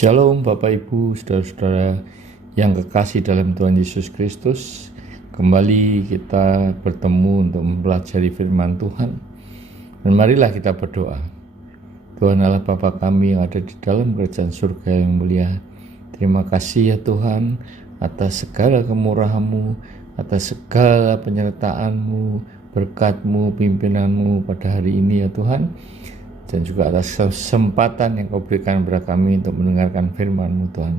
Shalom Bapak Ibu, Saudara-saudara yang kekasih dalam Tuhan Yesus Kristus. Kembali kita bertemu untuk mempelajari firman Tuhan. Dan marilah kita berdoa. Tuhan Allah Bapa kami yang ada di dalam kerajaan surga yang mulia, terima kasih ya Tuhan atas segala kemurahan-Mu, atas segala penyertaan-Mu, berkat-Mu, pimpinan-Mu pada hari ini ya Tuhan. Dan juga atas kesempatan yang Kau berikan kepada kami untuk mendengarkan firman-Mu Tuhan.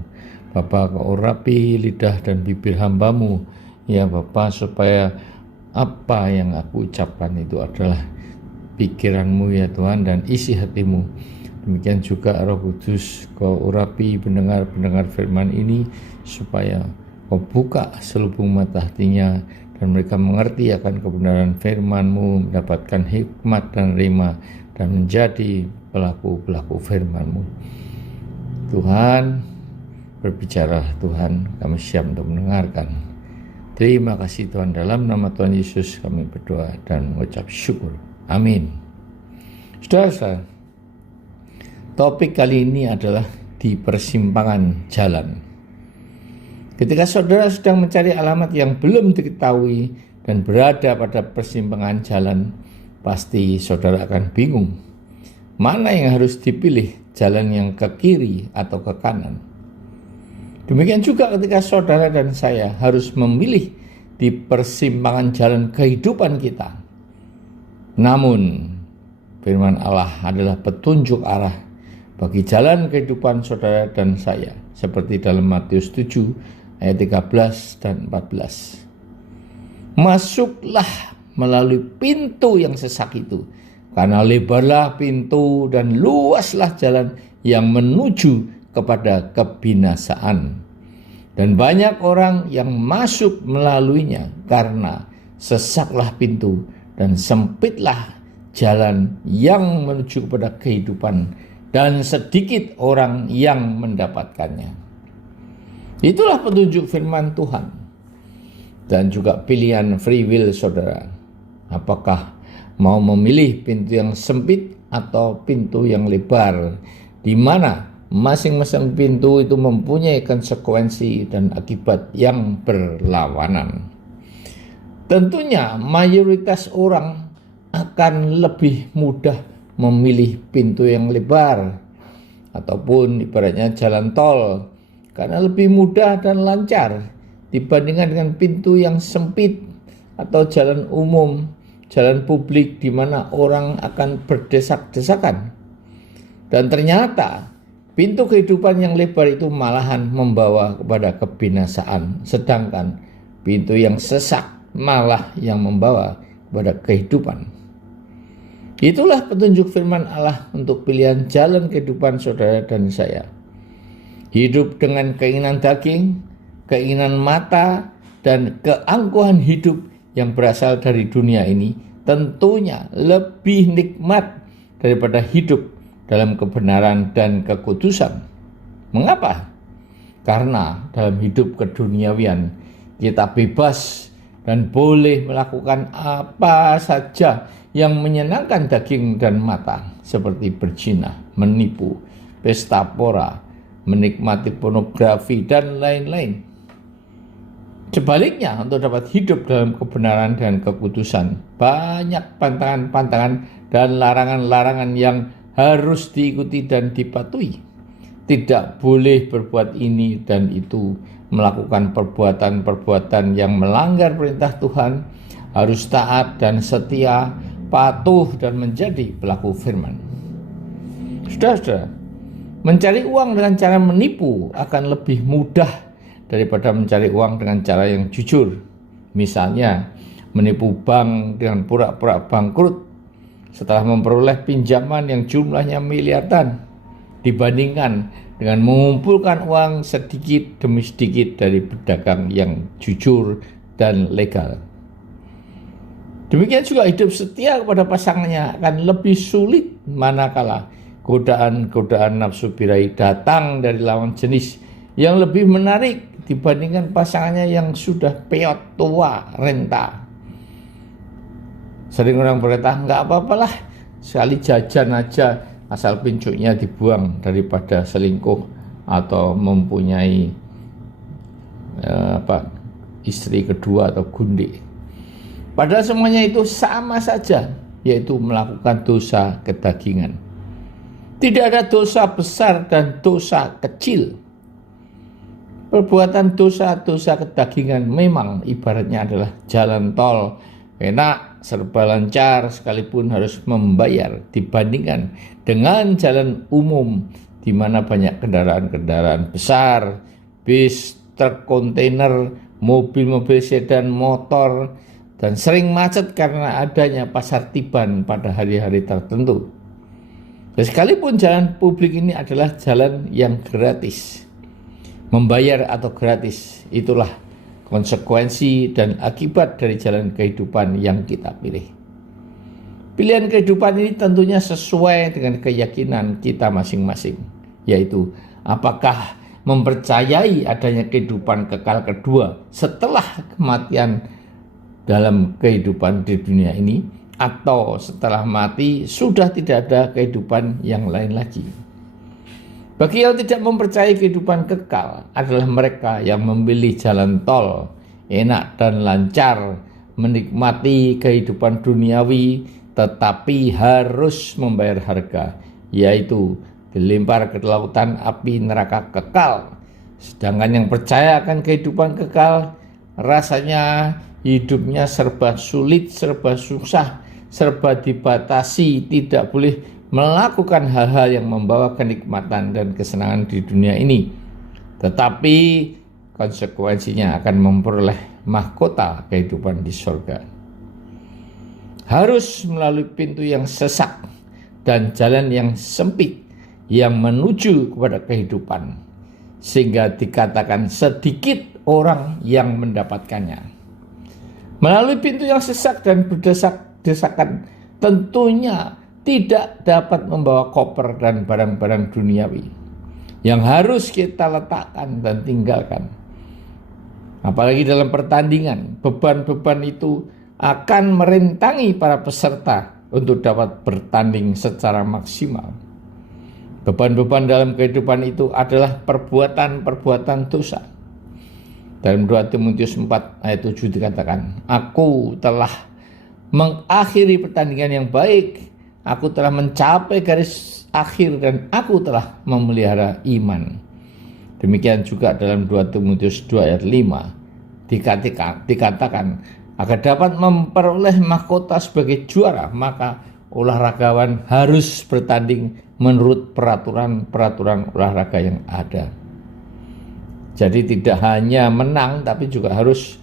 Bapa, Kau urapi lidah dan bibir hamba-Mu ya Bapa, supaya apa yang aku ucapkan itu adalah pikiran-Mu ya Tuhan dan isi hati-Mu. Demikian juga Roh Kudus, Kau urapi pendengar firman ini supaya Kau buka selubung mata hatinya dan mereka mengerti akan kebenaran firman-Mu, mendapatkan hikmat dan rema dan menjadi pelaku-pelaku firman-Mu. Tuhan, berbicara Tuhan, kami siap untuk mendengarkan. Terima kasih Tuhan, dalam nama Tuhan Yesus kami berdoa dan mengucap syukur. Amin. Saudara, topik kali ini adalah di persimpangan jalan. Ketika saudara sedang mencari alamat yang belum diketahui dan berada pada persimpangan jalan, pasti saudara akan bingung. Mana yang harus dipilih, jalan yang ke kiri atau ke kanan? Demikian juga ketika saudara dan saya harus memilih di persimpangan jalan kehidupan kita. Namun, firman Allah adalah petunjuk arah bagi jalan kehidupan saudara dan saya, seperti dalam Matius 7 ayat 13 dan 14. Masuklah melalui pintu yang sesak itu, karena lebarlah pintu dan luaslah jalan yang menuju kepada kebinasaan, dan banyak orang yang masuk melaluinya, karena sesaklah pintu dan sempitlah jalan yang menuju kepada kehidupan, dan sedikit orang yang mendapatkannya. Itulah petunjuk firman Tuhan dan juga pilihan free will saudara. Apakah mau memilih pintu yang sempit atau pintu yang lebar, di mana masing-masing pintu itu mempunyai konsekuensi dan akibat yang berlawanan. Tentunya mayoritas orang akan lebih mudah memilih pintu yang lebar ataupun ibaratnya jalan tol, karena lebih mudah dan lancar dibandingkan dengan pintu yang sempit atau jalan umum, jalan publik di mana orang akan berdesak-desakan. Dan ternyata pintu kehidupan yang lebar itu malahan membawa kepada kebinasaan, sedangkan pintu yang sesak malah yang membawa kepada kehidupan. Itulah petunjuk firman Allah untuk pilihan jalan kehidupan saudara dan saya. Hidup dengan keinginan daging, keinginan mata, dan keangkuhan hidup yang berasal dari dunia ini tentunya lebih nikmat daripada hidup dalam kebenaran dan kekudusan. Mengapa? Karena dalam hidup keduniawian kita bebas dan boleh melakukan apa saja yang menyenangkan daging dan mata, seperti berzina, menipu, pesta pora, menikmati pornografi, dan lain-lain. Sebaliknya, untuk dapat hidup dalam kebenaran dan kekudusan, banyak pantangan-pantangan dan larangan-larangan yang harus diikuti dan dipatuhi. Tidak boleh berbuat ini dan itu, melakukan perbuatan-perbuatan yang melanggar perintah Tuhan, harus taat dan setia, patuh dan menjadi pelaku firman. Saudara-saudara, mencari uang dengan cara menipu akan lebih mudah daripada mencari uang dengan cara yang jujur. Misalnya, menipu bank dengan pura-pura bangkrut setelah memperoleh pinjaman yang jumlahnya miliaran, dibandingkan dengan mengumpulkan uang sedikit demi sedikit dari pedagang yang jujur dan legal. Demikian juga hidup setia kepada pasangannya akan lebih sulit manakala godaan-godaan nafsu birahi datang dari lawan jenis yang lebih menarik dibandingkan pasangannya yang sudah peot, tua, renta. Sering orang berkata, enggak apa-apalah, sekali jajan aja asal pincuknya dibuang daripada selingkuh atau mempunyai istri kedua atau gundik. Padahal semuanya itu sama saja, yaitu melakukan dosa kedagingan. Tidak ada dosa besar dan dosa kecil. Perbuatan dosa-dosa kedagingan memang ibaratnya adalah jalan tol, enak, serba lancar, sekalipun harus membayar dibandingkan dengan jalan umum di mana banyak kendaraan-kendaraan besar, bis, truk kontainer, mobil-mobil sedan, motor, dan sering macet karena adanya pasar tiban pada hari-hari tertentu. Dan sekalipun jalan publik ini adalah jalan yang gratis, membayar atau gratis, itulah konsekuensi dan akibat dari jalan kehidupan yang kita pilih. Pilihan kehidupan ini tentunya sesuai dengan keyakinan kita masing-masing, yaitu apakah mempercayai adanya kehidupan kekal kedua setelah kematian dalam kehidupan di dunia ini, atau setelah mati sudah tidak ada kehidupan yang lain lagi. Bagi yang tidak mempercayai kehidupan kekal adalah mereka yang memilih jalan tol, enak dan lancar, menikmati kehidupan duniawi, tetapi harus membayar harga, yaitu dilempar ke lautan api neraka kekal. Sedangkan yang percaya akan kehidupan kekal, rasanya hidupnya serba sulit, serba susah, serba dibatasi, tidak boleh melakukan hal-hal yang membawa kenikmatan dan kesenangan di dunia ini, tetapi konsekuensinya akan memperoleh mahkota kehidupan di surga. Harus melalui pintu yang sesak dan jalan yang sempit yang menuju kepada kehidupan, sehingga dikatakan sedikit orang yang mendapatkannya. Melalui pintu yang sesak dan berdesak-desakan tentunya tidak dapat membawa koper dan barang-barang duniawi yang harus kita letakkan dan tinggalkan. Apalagi dalam pertandingan, beban-beban itu akan merintangi para peserta untuk dapat bertanding secara maksimal. Beban-beban dalam kehidupan itu adalah perbuatan-perbuatan dosa. Dalam 2 Timotius 4 ayat 7 dikatakan, "Aku telah mengakhiri pertandingan yang baik, aku telah mencapai garis akhir dan aku telah memelihara iman." Demikian juga dalam 2 Timotius 2 ayat 5 dikatakan, agar dapat memperoleh mahkota sebagai juara, maka olahragawan harus bertanding menurut peraturan olahraga yang ada. Jadi tidak hanya menang, tapi juga harus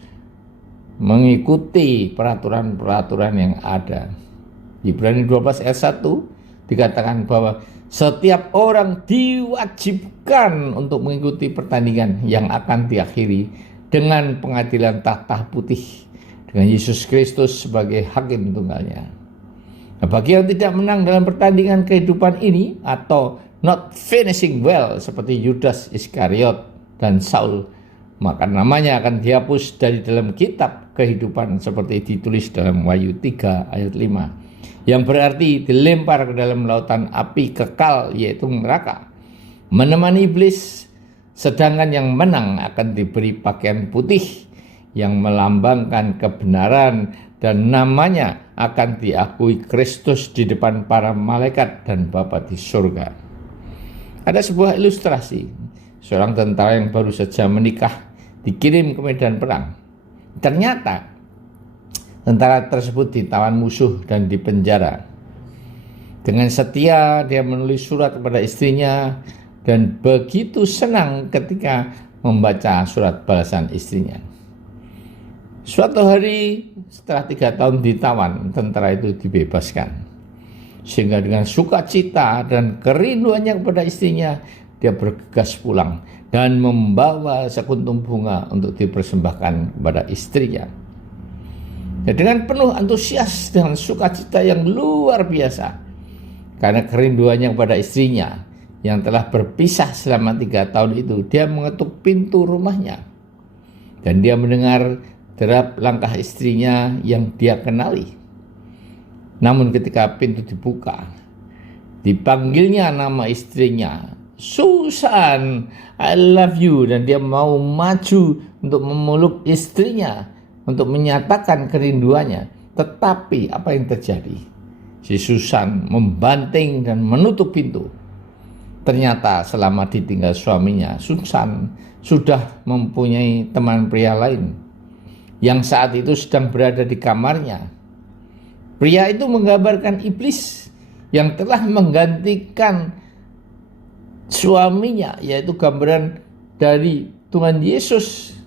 mengikuti peraturan-peraturan yang ada. Di Ibrani 12 ayat 1 dikatakan bahwa setiap orang diwajibkan untuk mengikuti pertandingan yang akan diakhiri dengan pengadilan tahta putih, dengan Yesus Kristus sebagai hakim tunggalnya. Nah, bagi yang tidak menang dalam pertandingan kehidupan ini atau not finishing well seperti Yudas Iskariot dan Saul, maka namanya akan dihapus dari dalam kitab kehidupan seperti ditulis dalam Wahyu 3 ayat 5, yang berarti dilempar ke dalam lautan api kekal, yaitu neraka, menemani iblis. Sedangkan yang menang akan diberi pakaian putih yang melambangkan kebenaran dan namanya akan diakui Kristus di depan para malaikat dan Bapa di surga. Ada sebuah ilustrasi, seorang tentara yang baru saja menikah dikirim ke medan perang. Ternyata tentara tersebut ditawan musuh dan dipenjara. Dengan setia dia menulis surat kepada istrinya dan begitu senang ketika membaca surat balasan istrinya. Suatu hari setelah 3 tahun ditawan, tentara itu dibebaskan. Sehingga dengan sukacita dan kerinduannya kepada istrinya, dia bergegas pulang dan membawa sekuntum bunga untuk dipersembahkan kepada istrinya. Dan dengan penuh antusias dan sukacita yang luar biasa, karena kerinduannya kepada istrinya yang telah berpisah selama 3 tahun itu, dia mengetuk pintu rumahnya. Dan dia mendengar derap langkah istrinya yang dia kenali. Namun ketika pintu dibuka, dipanggilnya nama istrinya Susan, I love you. Dan dia mau maju untuk memeluk istrinya, untuk menyatakan kerinduannya. Tetapi apa yang terjadi? Si Susan membanting dan menutup pintu. Ternyata selama ditinggal suaminya, Susan sudah mempunyai teman pria lain yang saat itu sedang berada di kamarnya. Pria itu menggambarkan iblis yang telah menggantikan suaminya, yaitu gambaran dari Tuhan Yesus.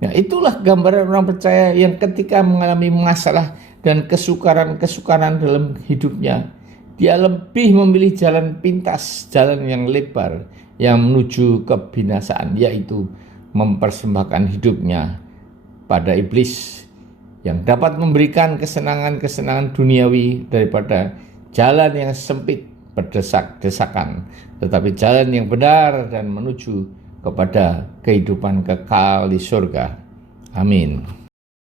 Ya, itulah gambaran orang percaya yang ketika mengalami masalah dan kesukaran-kesukaran dalam hidupnya, dia lebih memilih jalan pintas, jalan yang lebar, yang menuju kebinasaan, yaitu mempersembahkan hidupnya pada iblis yang dapat memberikan kesenangan-kesenangan duniawi daripada jalan yang sempit, berdesak-desakan, tetapi jalan yang benar dan menuju kepada kehidupan kekal di surga. Amin.